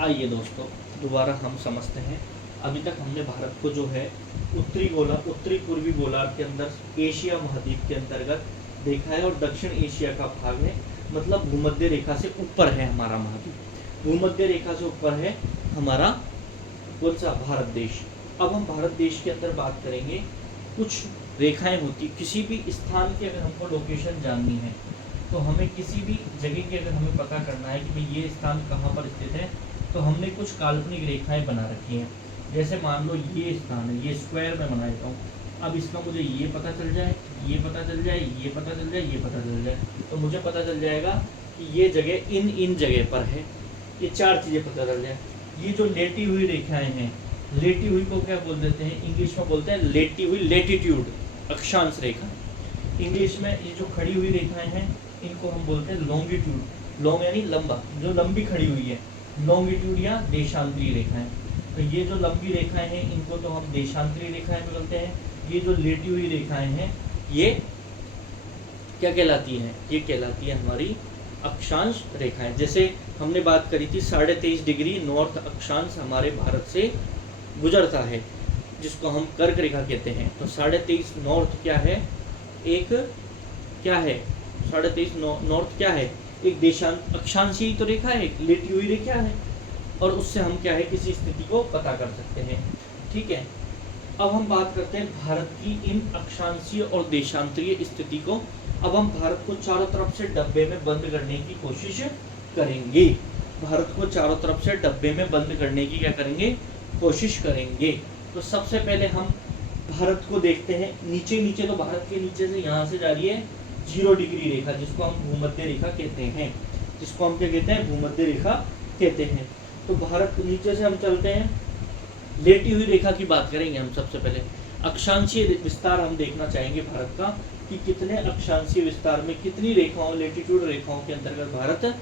आइए दोस्तों, दोबारा हम समझते हैं। अभी तक हमने भारत को जो है उत्तरी पूर्वी गोलार्ध के अंदर एशिया महाद्वीप के अंतर्गत देखा है और दक्षिण एशिया का भाग है, मतलब भूमध्य रेखा से ऊपर है हमारा महाद्वीप। भूमध्य रेखा से ऊपर है हमारा कौन सा? भारत देश। अब हम भारत देश के अंदर बात करेंगे। कुछ रेखाएं होती, किसी भी स्थान की अगर हमको लोकेशन जाननी है तो हमें किसी भी जगह की अगर हमें पता करना है कि भाई ये स्थान कहाँ पर स्थित है, तो हमने कुछ काल्पनिक रेखाएं बना रखी हैं। जैसे मान लो ये स्थान है, ये स्क्वायर में बना देता हूँ। अब इसका मुझे ये पता चल जाए, ये पता चल जाए, ये पता चल जाए, ये पता चल जाए, तो मुझे पता चल जाएगा कि ये जगह इन जगह पर है। ये चार चीज़ें पता चल जाए। ये जो लेटी हुई रेखाएं हैं, लेटी हुई को क्या बोल देते हैं? इंग्लिश में बोलते हैं लेटी हुई, लेटीट्यूड, अक्षांश रेखा। इंग्लिश में ये जो खड़ी हुई रेखाएं हैं इनको हम बोलते हैं लॉन्गिट्यूड। लॉन्ग यानी लंबा, जो लंबी खड़ी हुई है, लॉन्गिट्यूड या देशांतरीय रेखाएं। तो ये जो लंबी रेखाएं हैं इनको तो हम देशांतरीय रेखाएं बोलते हैं। ये जो लेटी हुई रेखाएं हैं ये क्या कहलाती हैं? ये कहलाती है हमारी अक्षांश रेखाएं। जैसे हमने बात करी थी 23.5 डिग्री नॉर्थ अक्षांश हमारे भारत से गुजरता है, जिसको हम कर्क रेखा कहते हैं। तो 23.5 नॉर्थ क्या है? एक क्या है? 23.5 नॉर्थ क्या है? एक देशांत अक्षांशीय तो रेखा है, लेटी हुई रेखा है, और उससे हम क्या है किसी स्थिति को पता कर सकते हैं। ठीक है, अब हम बात करते हैं भारत की इन अक्षांशीय और देशांतरीय स्थिति को। अब हम भारत को चारों तरफ से डब्बे में बंद करने की कोशिश करेंगे। भारत को चारों तरफ से डब्बे में बंद करने की क्या करेंगे? कोशिश करेंगे। तो सबसे पहले हम भारत को देखते हैं। नीचे नीचे तो भारत के नीचे से यहाँ से जा रही है 0 डिग्री रेखा, जिसको हम भूमध्य रेखा कहते हैं। जिसको हम क्या कहते हैं? भूमध्य रेखा कहते हैं। तो भारत नीचे से हम चलते हैं, लेटी हुई रेखा की बात करेंगे हम सबसे पहले। अक्षांशीय विस्तार हम देखना चाहेंगे भारत का, कि कितने अक्षांशीय विस्तार में कितनी रेखाओं, लेटीट्यूड रेखाओं के अंतर्गत भारत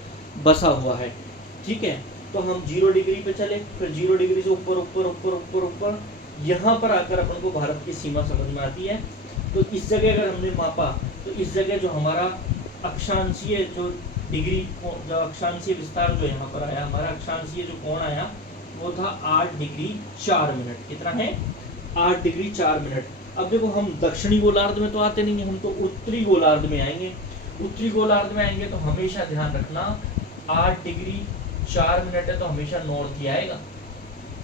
बसा हुआ है। ठीक है, तो हम 0 डिग्री पे चले, फिर 0 डिग्री से ऊपर ऊपर ऊपर ऊपर ऊपर यहाँ पर आकर अपन को भारत की सीमा समझ में आती है। तो इस जगह अगर हमने मापा तो इस जगह जो हमारा अक्षांशीय जो डिग्री, जो अक्षांशीय विस्तार जो यहाँ पर आया, हमारा अक्षांशीय जो कोण आया वो था 8 डिग्री 4 मिनट। कितना है? 8 डिग्री 4 मिनट। अब देखो, हम दक्षिणी गोलार्ध में तो आते नहीं है, हम तो उत्तरी गोलार्ध में आएंगे। उत्तरी गोलार्ध में आएंगे तो हमेशा ध्यान रखना 8 डिग्री 4 मिनट है तो हमेशा नॉर्थ ही आएगा।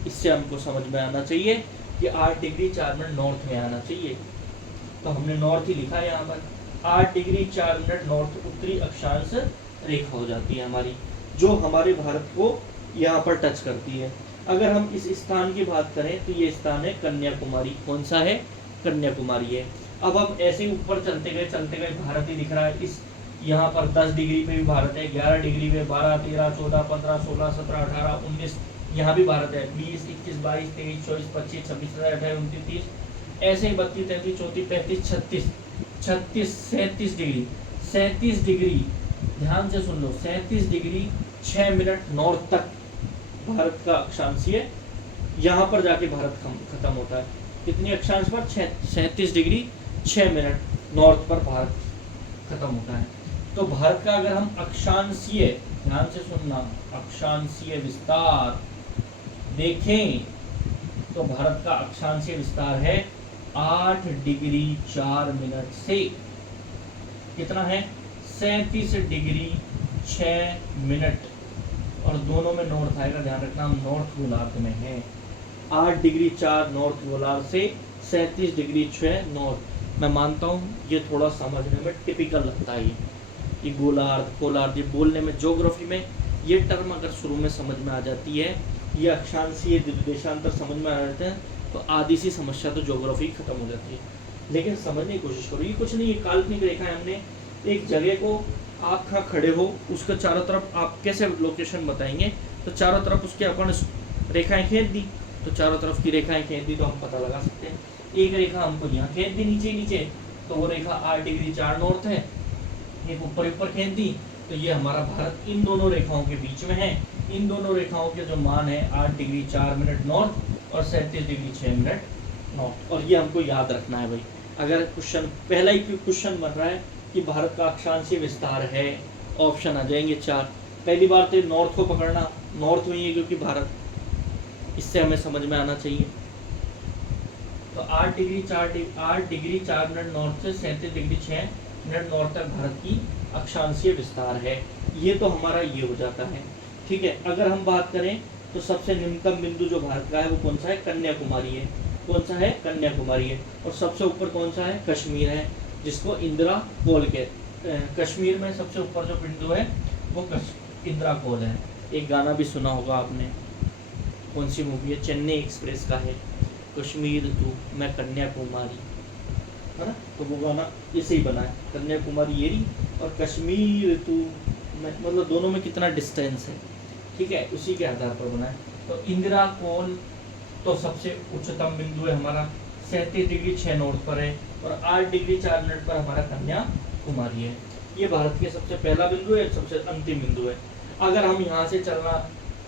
इससे हमको समझ में आना चाहिए कि 8 डिग्री 4 मिनट नॉर्थ में आना चाहिए। तो हमने नॉर्थ ही लिखा है यहाँ पर। 8 डिग्री 4 मिनट नॉर्थ उत्तरी अक्षांश रेखा हो जाती है हमारी, जो हमारे भारत को यहाँ पर टच करती है। अगर हम इस स्थान की बात करें तो ये स्थान है कन्याकुमारी। कौन सा है? कन्याकुमारी है। अब हम ऐसे ऊपर चलते गए भारत ही दिख रहा है। इस यहाँ पर 10 डिग्री पे भी भारत है, 11 डिग्री पे, 12, 13, 14, 15, 16, 17, 18, 19 यहाँ भी भारत है, 20, 21, 22, 23, 24, 25, 26, 27, 28, 29, 30, ऐसे ही 32, 33, 34, 35, 36, 36, 37 डिग्री, 37 डिग्री, ध्यान से सुन लो, 37 डिग्री 6 मिनट नॉर्थ तक भारत का अक्षांशीय, यहाँ पर जाके भारत खत्म होता है। कितनी अक्षांश पर? 37 डिग्री 6 मिनट नॉर्थ पर भारत खत्म होता है। तो भारत का अगर हम अक्षांशीय, ध्यान से सुनना, अक्षांशीय विस्तार देखें तो भारत का अक्षांशीय विस्तार है 8 डिग्री 4 मिनट से कितना है? 37 डिग्री 6 मिनट, और दोनों में नॉर्थ आएगा। ध्यान रखना, हम नॉर्थ गोलार्ध में हैं। 8 डिग्री 4 नॉर्थ गोलार्ध से 37 डिग्री 6 नॉर्थ। मैं मानता हूँ ये थोड़ा समझने में टिपिकल लगता है। ये गोलार्ध, कोलार्ध, ये बोलने में, ज्योग्राफी में ये टर्म अगर शुरू में समझ में आ जाती है, ये अक्षांशीय देशांतर समझ में आ जाते हैं, तो आधी सी समस्या तो ज्योग्राफी खत्म हो जाती है। लेकिन समझने की कोशिश करो, ये कुछ नहीं, ये काल्पनिक रेखा है। हमने एक जगह को, आप कहाँ खड़े हो उसका चारों तरफ आप कैसे लोकेशन बताएंगे, तो चारों तरफ उसके अपन रेखाएं खींच दी, तो चारों तरफ की रेखाएं खींच दी तो हम पता लगा सकते हैं। एक रेखा हमको यहाँ खींच दी नीचे नीचे, तो वो रेखा 8 डिग्री 4 नॉर्थ है। एक ऊपर ऊपर खींच दी तो ये हमारा भारत इन दोनों रेखाओं के बीच में है। इन दोनों रेखाओं के जो मान है 8 डिग्री 4 मिनट नॉर्थ और 37 डिग्री 6 मिनट नॉर्थ। और ये हमको याद रखना है भाई। अगर क्वेश्चन, पहला ही क्वेश्चन बन रहा है कि भारत का अक्षांशीय विस्तार है, ऑप्शन आ जाएंगे 4। पहली बार तो नॉर्थ को पकड़ना, नॉर्थ में ही है क्योंकि भारत, इससे हमें समझ में आना चाहिए। तो 8 डिग्री 4 मिनट नॉर्थ से 37 डिग्री 6 मिनट नॉर्थ तक भारत की अक्षांशीय विस्तार है। ये तो हमारा ये हो जाता है, ठीक है। अगर हम बात करें तो सबसे निम्नतम बिंदु जो भारत का है वो कौन सा है, कन्याकुमारी है। कौन सा है, कन्याकुमारी है। और सबसे ऊपर कौन सा है, कश्मीर है, जिसको इंदिरा कोल के, कश्मीर में सबसे ऊपर जो बिंदु है वो इंदिरा कोल है। एक गाना भी सुना होगा आपने, कौन सी मूवी है, चेन्नई एक्सप्रेस का है, कश्मीर तू मैं कन्याकुमारी, है ना। तो वो गाना ऐसे ही बना है, कन्याकुमारी ये रही और कश्मीर तू मैं, मतलब दोनों में कितना डिस्टेंस है, ठीक है, उसी के आधार पर बना है। तो इंदिरा कोल तो सबसे उच्चतम बिंदु है हमारा, 37 डिग्री 6 नॉर्थ पर है, और 8 डिग्री 4 मिनट पर हमारा कन्याकुमारी है। ये भारत के सबसे पहला बिंदु है, सबसे अंतिम बिंदु है। अगर हम यहाँ से चलना,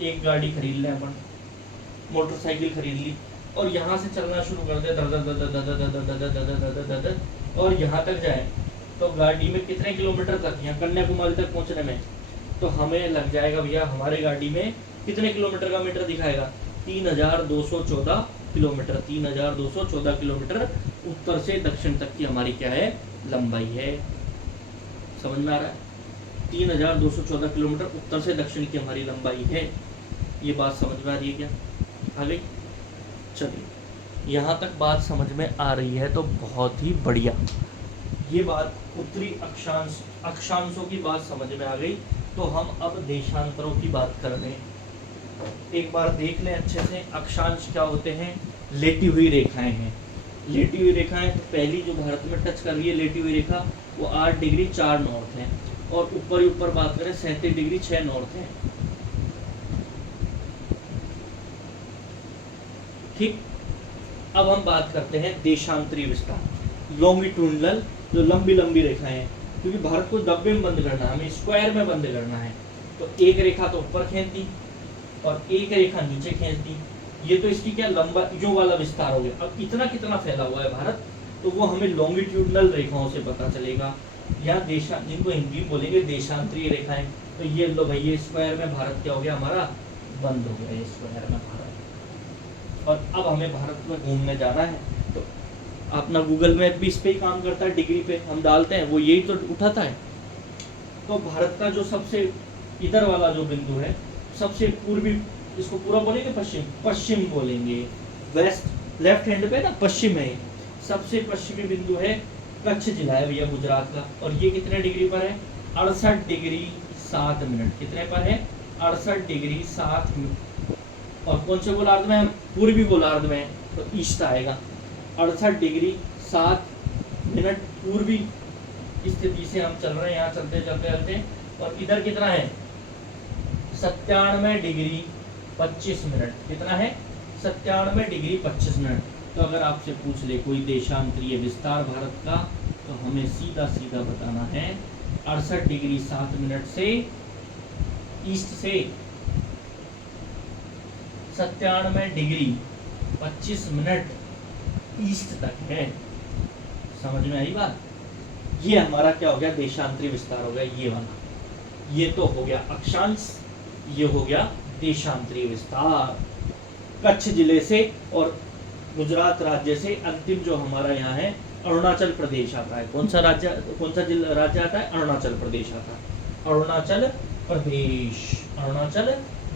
एक गाड़ी खरीद लें अपन, मोटरसाइकिल खरीद ली और यहाँ से चलना शुरू कर दे और यहाँ तक जाए, तो गाड़ी में कितने किलोमीटर तक, यहाँ कन्याकुमारी तक पहुँचने में तो हमें लग जाएगा भैया, हमारे गाड़ी में कितने किलोमीटर का मीटर दिखाएगा, 3214 किलोमीटर। 3214 किलोमीटर उत्तर से दक्षिण तक की हमारी क्या है, लंबाई है। समझ में आ रहा है, 3214 किलोमीटर उत्तर से दक्षिण की हमारी लंबाई है। ये बात समझ में आ रही है क्या, आ गई। चलिए, यहाँ तक बात समझ में आ रही है तो बहुत ही बढ़िया। ये बात उत्तरी अक्षांशों की बात समझ में आ गई। तो हम अब देशांतरों की बात कर रहे हैं। एक बार देख लें अच्छे से, अक्षांश क्या होते हैं, लेटी हुई रेखाएं हैं। लेटी हुई रेखाएं, तो पहली जो भारत में टच कर रही है लेटी हुई रेखा वो 8 डिग्री 4 नॉर्थ है, और ऊपर ही ऊपर बात करें 37 डिग्री 6 नॉर्थ है, ठीक। अब हम बात करते हैं देशांतरीय विस्तार, लॉन्गिट्यूडनल, जो लंबी लंबी रेखाएं हैं, क्योंकि भारत को डब्बे में बंद करना है, हमें स्क्वायर में बंद करना है। तो एक रेखा तो ऊपर खींच दी और एक रेखा नीचे खींच दी, ये तो इसकी क्या लंबा जो वाला विस्तार हो गया। अब इतना कितना फैला हुआ है भारत, तो वो हमें लॉन्गिट्यूडनल रेखाओं से पता चलेगा, या जिनको हिंदी में बोलेंगे देशांतरीय रेखाएं। तो ये लो भाई, ये स्क्वायर में भारत क्या हो गया, हमारा बंद हो गया, ये स्क्वायर में भारत। और अब हमें भारत में घूमने जाना है, तो अपना गूगल मैप भी इस पे ही काम करता है, डिग्री पे हम डालते हैं वो यही तो उठाता है। तो भारत का जो सबसे इधर वाला जो बिंदु है, सबसे पूर्वी, इसको पूरा बोलेंगे पश्चिम, पश्चिम बोलेंगे, वेस्ट लेफ्ट हैंड पे ना पश्चिम है, सबसे पश्चिमी बिंदु है कच्छ जिला है भैया गुजरात का। और ये कितने डिग्री पर है, 68 डिग्री 7 मिनट। कितने पर है, 68 डिग्री 7 मिनट। और कौन से गोलार्ध में, हम पूर्वी गोलार्ध में, तो ईस्ट आएगा। 68 डिग्री 7 मिनट पूर्वी स्थिति से हम चल रहे हैं, यहाँ चलते चलते चलते। और इधर कितना है, 97 डिग्री 25 मिनट। कितना है, 97 डिग्री 25 मिनट। तो अगर आपसे पूछ ले कोई देशांतरीय विस्तार भारत का, तो हमें सीधा सीधा बताना है 68 डिग्री 7 मिनट से ईस्ट से 97 डिग्री 25 मिनट ईस्ट तक है। समझ में आई बात। ये हमारा क्या हो गया, देशांतरीय विस्तार हो गया, ये वाला। ये तो हो गया अक्षांश, ये हो गया देशांतरीय विस्तार। कच्छ जिले से और गुजरात राज्य से अंतिम जो हमारा यहाँ है अरुणाचल प्रदेश आता है। कौन सा राज्य आता है, अरुणाचल प्रदेश आता है। अरुणाचल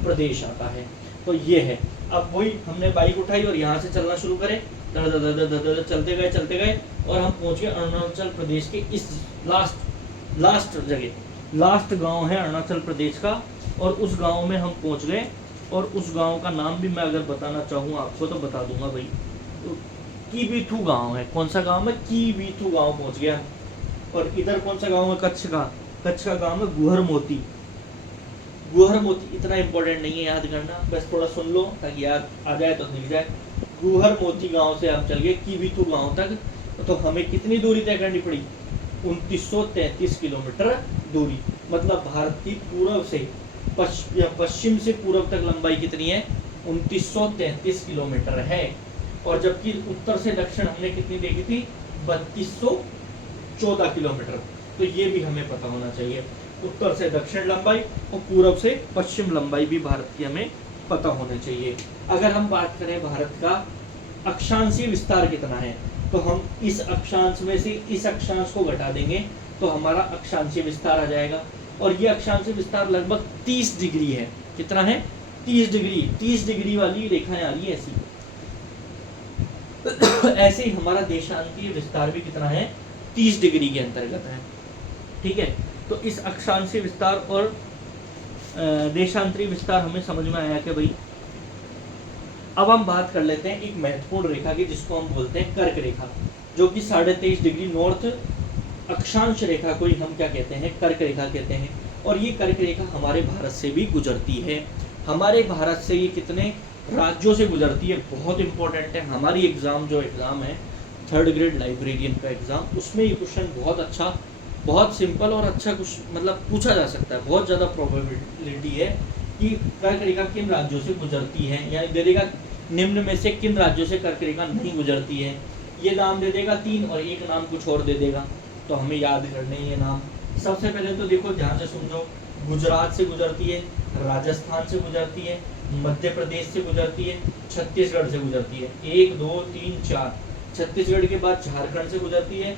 प्रदेश आता है। तो ये है। अब वही हमने बाइक उठाई और यहाँ से चलना शुरू करें, चलते गए और हम पहुँच गए अरुणाचल प्रदेश के इस लास्ट जगह, लास्ट गांव है अरुणाचल प्रदेश का। और उस गांव में हम पहुँच गए, और उस गांव का नाम भी मैं अगर बताना चाहूँ आपको तो बता दूंगा भाई। तो कीबीथू गांव है। कौन सा गांव है, कीबीथू गांव पहुँच गया। और इधर कौन सा गांव है, कच्छ का गांव है गुहर मोती। इतना इंपॉर्टेंट नहीं है याद करना, बस थोड़ा सुन लो ताकि याद आ जाए तो दिख जाए। गुहर मोती गांव से हम चल गए कीबीथू गांव तक। तो हमें कितनी दूरी तय करनी पड़ी, 2933 किलोमीटर दूरी। मतलब भारत की पूर्व से पश्चिम से पूर्व तक लंबाई कितनी है, 2933 किलोमीटर है। और जबकि उत्तर से दक्षिण हमने कितनी देखी थी, 3214 किलोमीटर। तो ये भी हमें पता होना चाहिए। उत्तर से दक्षिण लंबाई और पूर्व से पश्चिम लंबाई भी भारत की हमें पता होना चाहिए। अगर हम बात करें भारत का अक्षांशीय विस्तार कितना है, तो हम इस अक्षांश में से इस अक्षांश को घटा देंगे तो हमारा अक्षांशीय विस्तार आ जाएगा। और ये अक्षांशीय विस्तार लगभग 30 डिग्री है। कितना है? 30 डिग्री। 30 डिग्री वाली रेखाएं आ रही है ऐसी। ऐसे ही हमारा देशांतीय विस्तार भी कितना है? 30 डिग्री के अंतर्गत है। ठीक है, तो इस अक्षांशीय विस्तार और देशांतरीय विस्तार हमें समझ में आया कि भाई। अब हम बात कर लेते हैं एक महत्वपूर्ण रेखा की, जिसको हम बोलते हैं कर्क रेखा, जो कि 23.5 डिग्री नॉर्थ अक्षांश रेखा को ही हम क्या कहते हैं? कर्क रेखा कहते हैं। और ये कर्क रेखा हमारे भारत से भी गुजरती है। हमारे भारत से ये कितने राज्यों से गुजरती है, बहुत इंपॉर्टेंट है। हमारी एग्जाम है 3rd ग्रेड लाइब्रेरियन का एग्जाम, उसमें ये क्वेश्चन बहुत अच्छा, बहुत सिंपल और अच्छा कुछ मतलब पूछा जा सकता है। बहुत ज़्यादा प्रोबेबिलिटी है कि कर्क रेखा किन राज्यों से गुजरती है, या दे देगा निम्न में से किन राज्यों से कर्क रेखा नहीं गुजरती है। ये नाम दे देगा 3 और एक नाम कुछ और दे देगा, तो हमें याद करने ये नाम। सबसे पहले तो देखो, ध्यान से समझो, गुजरात से गुजरती है, राजस्थान से गुजरती है, मध्य प्रदेश से गुजरती है, छत्तीसगढ़ से गुजरती है। 1 2 3 4, छत्तीसगढ़ के बाद झारखंड से गुजरती है।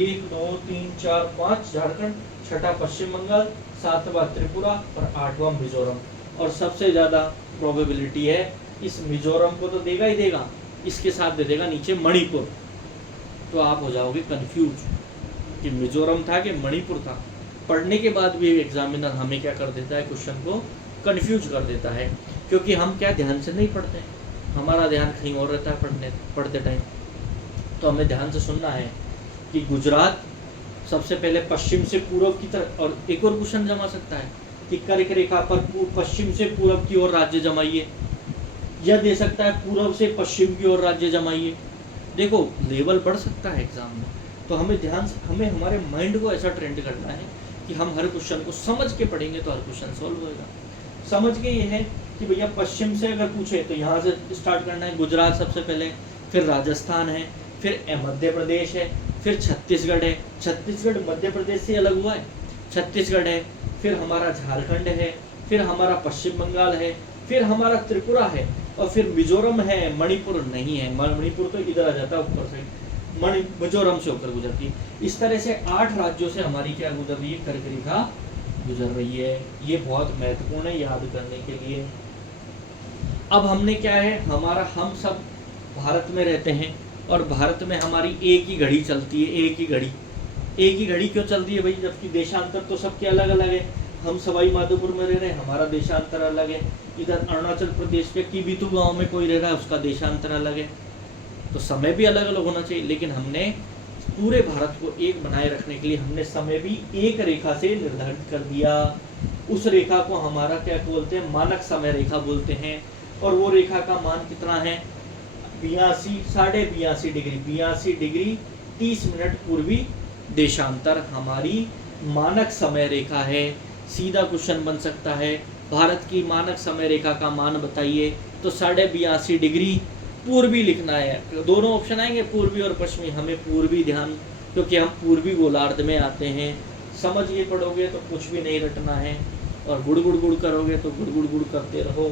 1 2 3 4 5 झारखंड, 6वां पश्चिम बंगाल, 7वां त्रिपुरा और 8वां मिजोरम। और सबसे ज़्यादा प्रोबेबिलिटी है इस मिजोरम को तो देगा ही देगा, इसके साथ दे देगा नीचे मणिपुर। तो आप हो जाओगे कंफ्यूज कि मिजोरम था कि मणिपुर था। पढ़ने के बाद भी एग्जामिनर हमें क्या कर देता है? क्वेश्चन को कंफ्यूज कर देता है, क्योंकि हम क्या ध्यान से नहीं पढ़ते, हमारा ध्यान कहीं और रहता है पढ़ते टाइम। तो हमें ध्यान से सुनना है कि गुजरात सबसे पहले पश्चिम से पूर्व की तरफ। और एक और क्वेश्चन जमा सकता है कि कर्क रेखा पर पश्चिम से पूर्व की ओर राज्य जमाइए, या दे सकता है पूर्व से पश्चिम की ओर राज्य जमाइए। देखो, लेवल बढ़ सकता है एग्जाम में, तो हमें हमारे माइंड को ऐसा ट्रेंड करना है कि हम हर क्वेश्चन को समझ के पढ़ेंगे तो हर क्वेश्चन सॉल्व होएगा। समझ के ये है कि भैया पश्चिम से अगर पूछे तो यहाँ से स्टार्ट करना है, गुजरात सबसे पहले, फिर राजस्थान है, फिर मध्य प्रदेश है, फिर छत्तीसगढ़ है। छत्तीसगढ़ मध्य प्रदेश से अलग हुआ है, छत्तीसगढ़ है, फिर हमारा झारखंड है, फिर हमारा पश्चिम बंगाल है, फिर हमारा त्रिपुरा है, और फिर मिजोरम है। मणिपुर नहीं है, मणिपुर तो इधर आ जाता है ऊपर से, मिजोरम से होकर गुजरती है। इस तरह से 8 राज्यों से हमारी क्या गुजर रही है? कर्क रेखा गुजर रही है। ये बहुत महत्वपूर्ण है याद करने के लिए। अब हमने क्या है, हम सब भारत में रहते हैं, और भारत में हमारी एक ही घड़ी चलती है। एक ही घड़ी क्यों चलती है भाई? जबकि देशांतर तो सबके अलग अलग है। हम सवाई माधोपुर में रह रहे हैं, हमारा देशांतर अलग है। इधर अरुणाचल प्रदेश के कीबितू गांव में कोई रह रहा है, उसका देशांतर अलग है। तो समय भी अलग अलग होना चाहिए, लेकिन हमने पूरे भारत को एक बनाए रखने के लिए हमने समय भी एक रेखा से निर्धारित कर दिया। उस रेखा को हमारा क्या बोलते हैं? मानक समय रेखा बोलते हैं। और वो रेखा का मान कितना है? 82 डिग्री 30 मिनट पूर्वी देशांतर हमारी मानक समय रेखा है। सीधा क्वेश्चन बन सकता है, भारत की मानक समय रेखा का मान बताइए, तो 82.5 डिग्री पूर्वी लिखना है। दोनों ऑप्शन आएंगे, पूर्वी और पश्चिमी। हमें पूर्वी ध्यान, क्योंकि हम पूर्वी गोलार्ध में आते हैं। समझ के पढ़ोगे तो कुछ भी नहीं रटना है, और गुड़ गुड़ गुड़ करोगे तो गुड़ गुड़ गुड़ करते रहो।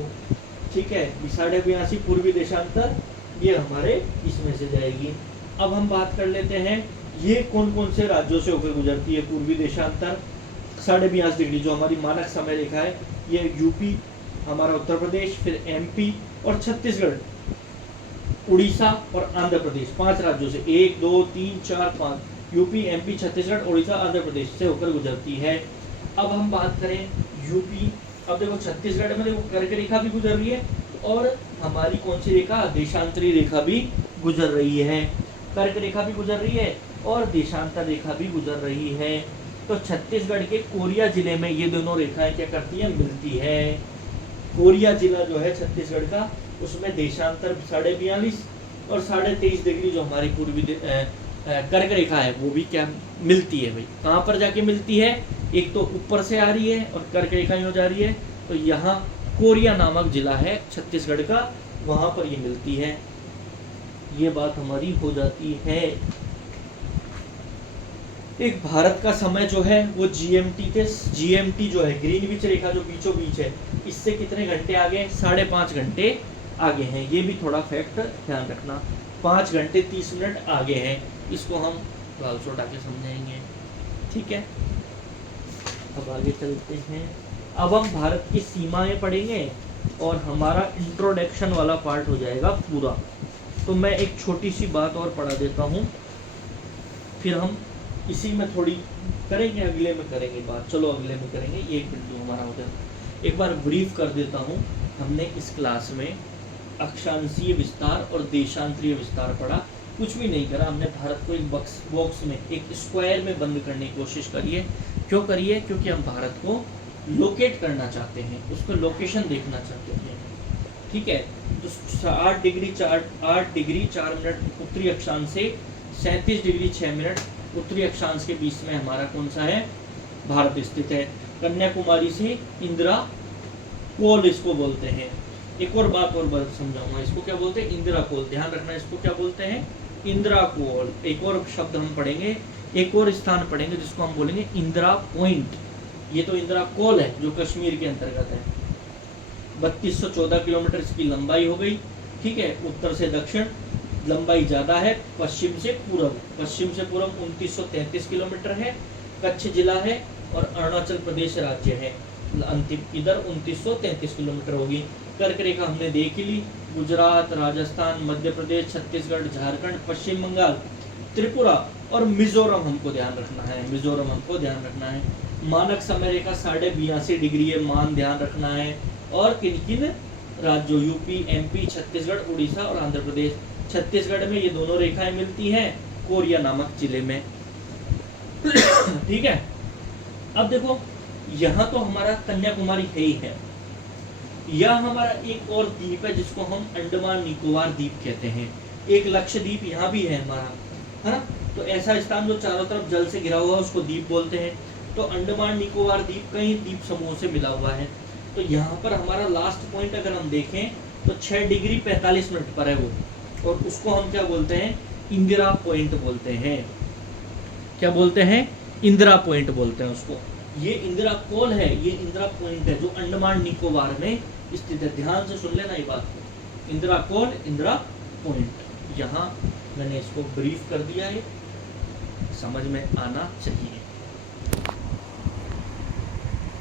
ठीक है, 82.5 पूर्वी देशांतर ये हमारे इसमें से जाएगी। अब हम बात कर लेते हैं ये कौन कौन से राज्यों से होकर गुजरती है पूर्वी देशांतर 82.5 डिग्री, जो हमारी मानक समय रेखा है। ये यूपी, हमारा उत्तर प्रदेश, फिर एमपी और छत्तीसगढ़, उड़ीसा और आंध्र प्रदेश, 5 राज्यों से 1 2 3 4 5 यूपी, एमपी, छत्तीसगढ़, उड़ीसा, आंध्र प्रदेश से होकर गुजरती है। अब हम बात करें यूपी। अब देखो, छत्तीसगढ़ में देखो कर्क रेखा भी गुजर रही है, और हमारी कौन सी रेखा? देशांतरी रेखा भी गुजर रही है। कर्क रेखा भी गुजर रही है और देशांतर रेखा भी गुजर रही है। तो छत्तीसगढ़ के कोरिया जिले में ये दोनों रेखाएं क्या करती हैं? मिलती है। कोरिया जिला जो है छत्तीसगढ़ का, उसमें देशांतर 42.5 और 23.5 डिग्री जो हमारी पूर्वी कर्क रेखा है वो भी क्या मिलती है भाई? कहाँ पर जाके मिलती है? एक तो ऊपर से आ रही है और कर्क रेखा हो जा रही है, तो यहाँ कोरिया नामक जिला है छत्तीसगढ़ का, वहाँ पर ये मिलती है। ये बात हमारी हो जाती है। एक भारत का समय जो है वो जीएमटी जो है ग्रीनविच रेखा जो बीचों बीच है, इससे कितने घंटे आगे हैं? 5.5 घंटे आगे हैं। ये भी थोड़ा फैक्ट ध्यान रखना, 5 घंटे 30 मिनट आगे हैं। इसको हम लालसो उठा के समझाएंगे, ठीक है। अब आगे चलते हैं। अब हम भारत की सीमाएं पढ़ेंगे और हमारा इंट्रोडक्शन वाला पार्ट हो जाएगा पूरा। तो मैं एक छोटी सी बात और पढ़ा देता हूँ, फिर हम इसी में थोड़ी करेंगे, अगले में करेंगे बात। चलो अगले में करेंगे, ये एक बिंदु हमारा हो गया। एक बार ब्रीफ कर देता हूँ। हमने इस क्लास में अक्षांशीय विस्तार और देशांतरीय विस्तार पढ़ा, कुछ भी नहीं करा। हमने भारत को एक बॉक्स में, एक स्क्वायर में बंद करने की कोशिश करी है। क्यों करी है? क्योंकि हम भारत को लोकेट करना चाहते हैं, उसको लोकेशन देखना चाहते हैं, ठीक है। तो 8 डिग्री 4 मिनट उत्तरी अक्षांश से 37 डिग्री 6 मिनट उत्तरी अक्षांश के बीच में हमारा कौन सा है? भारत स्थित है। कन्याकुमारी से इंदिरा कोल इसको बोलते हैं। एक और बात समझाऊंगा, इसको क्या बोलते हैं? इंदिरा कोल। ध्यान रखना, इसको क्या बोलते हैं? इंदिरा कोल। एक और शब्द हम पढ़ेंगे, एक और स्थान पढ़ेंगे जिसको हम बोलेंगे इंदिरा पॉइंट। ये तो इंदिरा कोल है जो कश्मीर के अंतर्गत है। 3214 किलोमीटर इसकी लंबाई हो गई, ठीक है। उत्तर से दक्षिण लंबाई ज़्यादा है, पश्चिम से पूर्व 2933 किलोमीटर है। कच्छ जिला है और अरुणाचल प्रदेश राज्य है। अंतिम इधर 2933 किलोमीटर होगी। कर्क रेखा हमने देख ही ली। गुजरात, राजस्थान, मध्य प्रदेश, छत्तीसगढ़, झारखंड, पश्चिम बंगाल, त्रिपुरा और मिजोरम हमको ध्यान रखना है। मानक समय रेखा 82.5 डिग्री है, मान ध्यान रखना है। और किन किन राज्यों? यूपी, एमपी, छत्तीसगढ़, उड़ीसा और आंध्र प्रदेश। छत्तीसगढ़ में ये दोनों रेखाएं मिलती हैं कोरिया नामक जिले में, ठीक है। अब देखो, यहाँ तो हमारा कन्याकुमारी है ही है। यह हमारा एक और द्वीप है जिसको हम अंडमान निकोबार द्वीप कहते हैं। एक लक्षद्वीप यहाँ भी है हमारा, है ना। तो ऐसा स्थान जो चारों तरफ जल से घिरा हुआ है उसको द्वीप बोलते हैं। तो अंडमान निकोबार द्वीप कई द्वीप समूहों से मिला हुआ है। तो यहाँ पर हमारा लास्ट पॉइंट अगर हम देखें तो 6 डिग्री 45 मिनट पर है वो, और उसको हम क्या बोलते हैं? इंदिरा पॉइंट बोलते हैं। क्या बोलते हैं? इंदिरा पॉइंट बोलते हैं उसको। ये इंदिरा कोल है, ये इंदिरा पॉइंट है जो अंडमान निकोबार में स्थित है। ध्यान से सुन लेना ये बात को, इंदिरा कोल, इंदिरा पॉइंट। यहाँ मैंने इसको ब्रीफ कर दिया है, समझ में आना चाहिए।